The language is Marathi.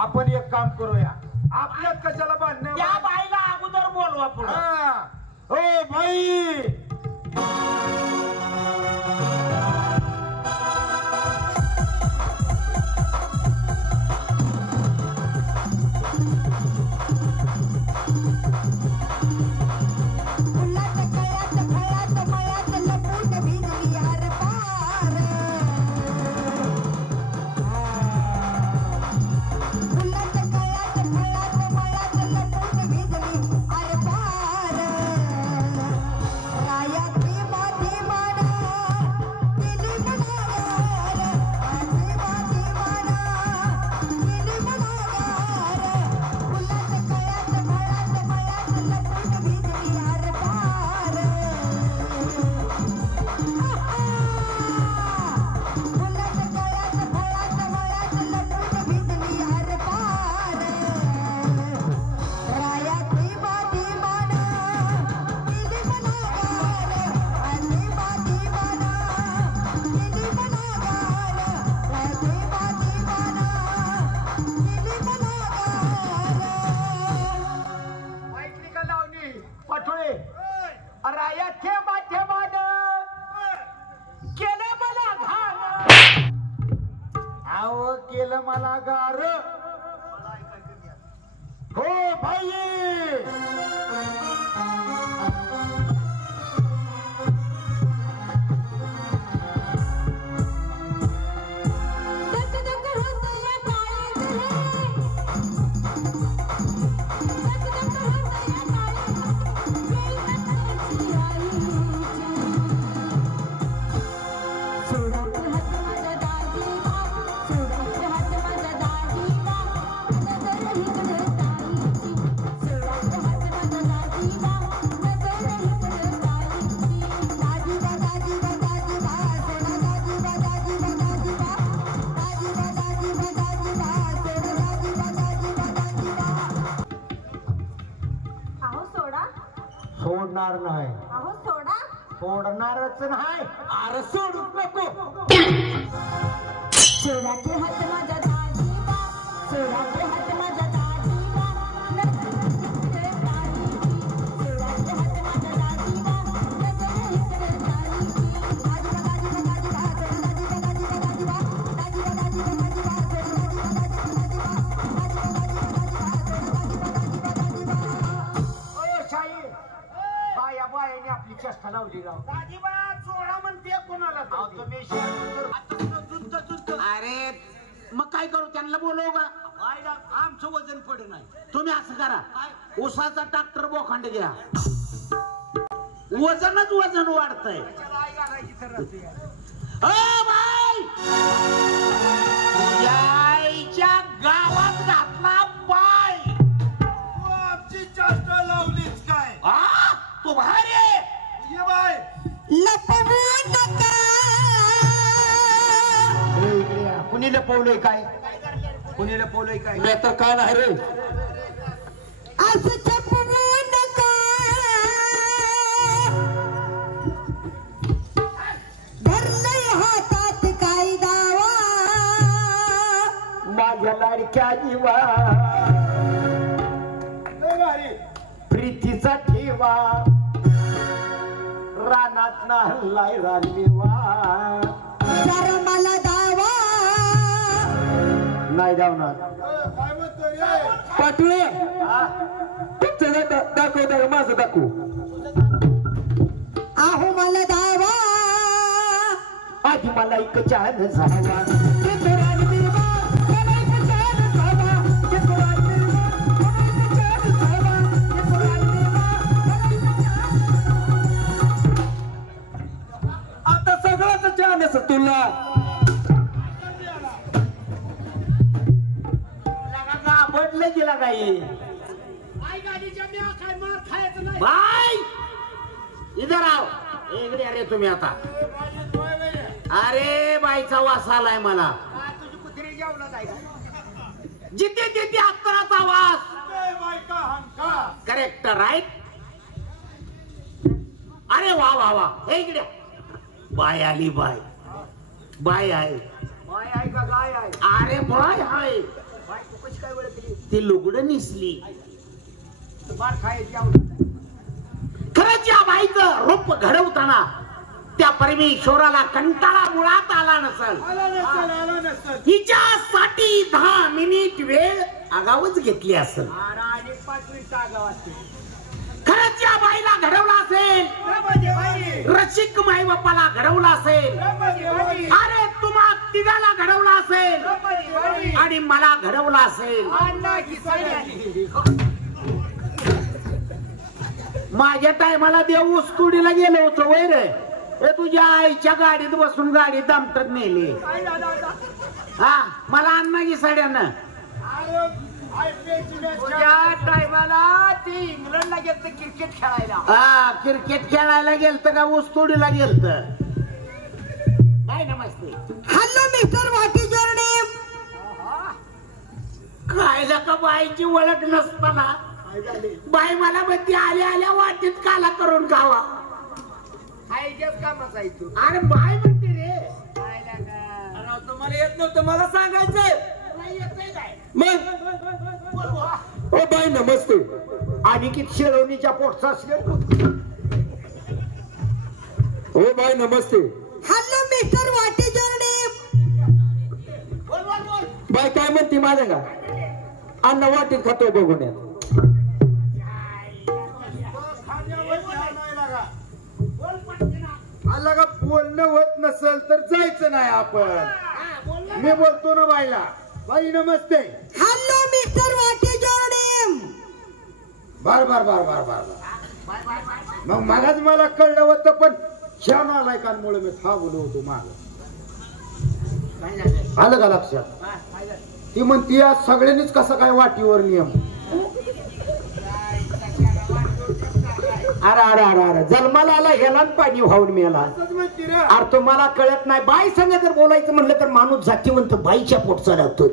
आपण एक काम करूया, आपल्यात कशाला भांडण? त्या बाईला अगोदर बोलवा पुढे. ओ बाई, केलं मला गार. हो भाई, सोडणार नाही. अहो सोडा. सोडणारच नाही. अरे सोडूच नको. सोडा के हात माझा दाजीबा, सोडा के हात माझा दाजीबा, नजर इकडे तारीची. सोडा के हात माझा दाजीबा, नजर इकडे तारीची. दाजीबा दाजीबा दाजीबा, सोडा दाजीबा दाजीबा दाजीबा, दाजीबा दाजीबा दाजीबा, सोडा दाजीबा दाजीबा दाजीबा. ओ शाही, बाया बायाने आपली चेष्टा लावली राव. दाजीबा सोडा म्हणते कोणाला? अरे मग काय करू, त्यांना बोलवू का? आमचं वजन पडे नाही. तुम्ही असं करा, उसाचा ट्रॅक्टर बोखांड घ्या. वजनच वजन वाढतंय. यायच्या गावात घातला पाय. आमची चेष्टा लावलीच काय? तू बाहेर ये. ये बाय. लपवू नका. कुणी लपवलंय काय? कुणी लपवलंय काय? मी तर काय नाही रे. असं छपवू नका. धरलंय हातात काय दावा, माझ्या लाडक्या जीवा, प्रीतीचा ठेवा, रानात ना हल्लाय रानमेवा. जरा मला दावा. नाही जावणार. पाटुळे तुमचं दाखव दाखव, माझं दाखवू. आहो मला दावा. आधी मला एक चान झाला. आता सगळंच छान तुला. बदल गेला काही. भाई इधर आओ. इकडे अरे तुम्ही आता. अरे बाईचा वास आलाय मला. जिथे तिथे अत्तराचा वास. Correct right. अरे वा वा वा. हे इकडे बाय आली. बाय बाय आहे. बाय आहे का गाय आहे? अरे बाय आहे. बायको कशी काय ओळखली ती लुगडं निसली बार खायची आवडत खरंच या बाईचं रूप घडवताना त्या परमेश्वराला कंटाळा मुळात आला नसल. आला नसल हिच्यासाठी 10 मिनिट वेळ आगावच घेतली असेल. आणि 5 मिनिटं आगाव असते खरंच या बाईला घडवलं असेल. रसिक माई बापाला घडवलं असेल. अरे तुम्हा तिघाला घडवलं असेल आणि मला घडवलं असेल. माझ्या टायमाला देव ऊसतोडीला गेलो होतो वय रे. हे तुझ्या आईच्या गाडीत बसून गाडी दामटत नेली. हा मला अण्णाजी साड्यानं तुझ्या टायमाला ते इंग्लंडला गेलं क्रिकेट खेळायला. हा क्रिकेट खेळायला गेलत का ऊसतोडीला गेलत. काय नमस्ते. Hello mister what is your name? काय का बाईची ओळख नसताना बाई मला म्हणते आल्या आल्या वाटेत काला करून खावा. कामाचा आहे तू. अरे बाय म्हणते रे. तुम्हाला येत नव्हतं मला सांगायचंय. मग ओ बाई नमस्ते. आणि की शिरवणीच्या पोटचा असेल. हो बाय नमस्ते. Hello mister what is your name? Bye काय म्हणते माझ्या का अन्न वाटीत खातो बघून या. आला का बोलणं होत नसेल तर जायचं नाही आपण. मी बोलतो ना बाईला. बाई नमस्ते. Hello mister what is your name? बर बर बर बर बर मग मलाच मला कळलं होतं पण क्षण आलाय कानमुळे मी थांबलो होतो माग. आलं का लक्षात? ती म्हणती आज सगळ्यांनीच कसं काय वाटीवर नियम. अरे अरे अरे अरे जन्माला आला ह्याला पाणी वाहून मिळाला. अरे तुम्हाला कळत नाही. बाई संग जर बोलायचं म्हणलं तर माणूस जातीवंत बाईच्या पोटचा लागतो.